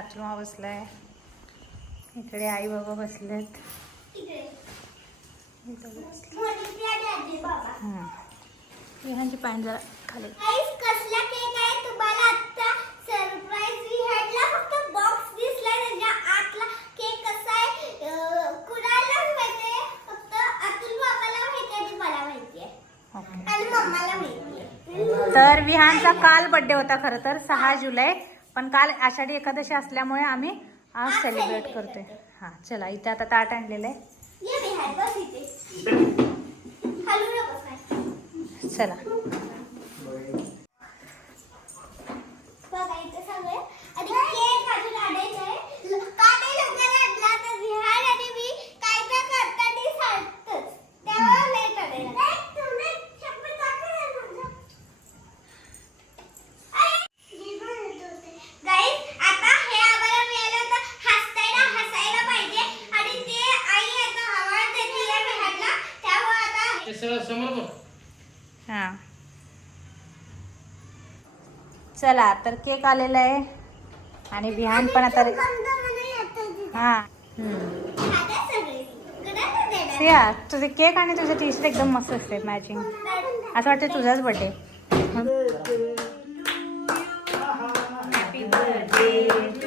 आचमा बसलाय, इकडे आई बाबा बसलेत. विहानची पाय जरा खाली. कसला केक आहे तुम्हाला आता सरप्राईज विहानला फक्त बॉक्स दिसला त्याच्या आतला केक कसा आहे कुणाला माहिती आहे, फक्त अतुल बाबाला माहिती आहे आणि मला माहिती आहे आणि मम्माला माहिती आहे. तर विहानचा काल बर्थडे होता खरं तर 6 जुलै, पण काल आषाढी एकादशी असल्यामुळे आम्ही आज सेलिब्रेट करतोय. हा चला, इथे आता ताट आणलेलं आहे. ये विहान बस इथे, खाली नकोस काय. चला बघा इथे सगळे आणि केक अजून आणायचा आहे. का नाही लवकर आणला तर विहान आणि मी काय तर करताना सांगतोच, त्यामुळे लेट आलेला. गाईज आता हे आम्हाला मिळालं होतं हसायला पाहिजे आणि ते आई आता आवड देते विहानला, त्यामुळे आता हा चला, तर केक आलेला आहे आणि विहान पण आता हा सिया, तुझे केक आणि तुझे टी शर्ट एकदम मस्त असते मॅचिंग. असं वाटतं तुझाच बर्थडे. Happy birthday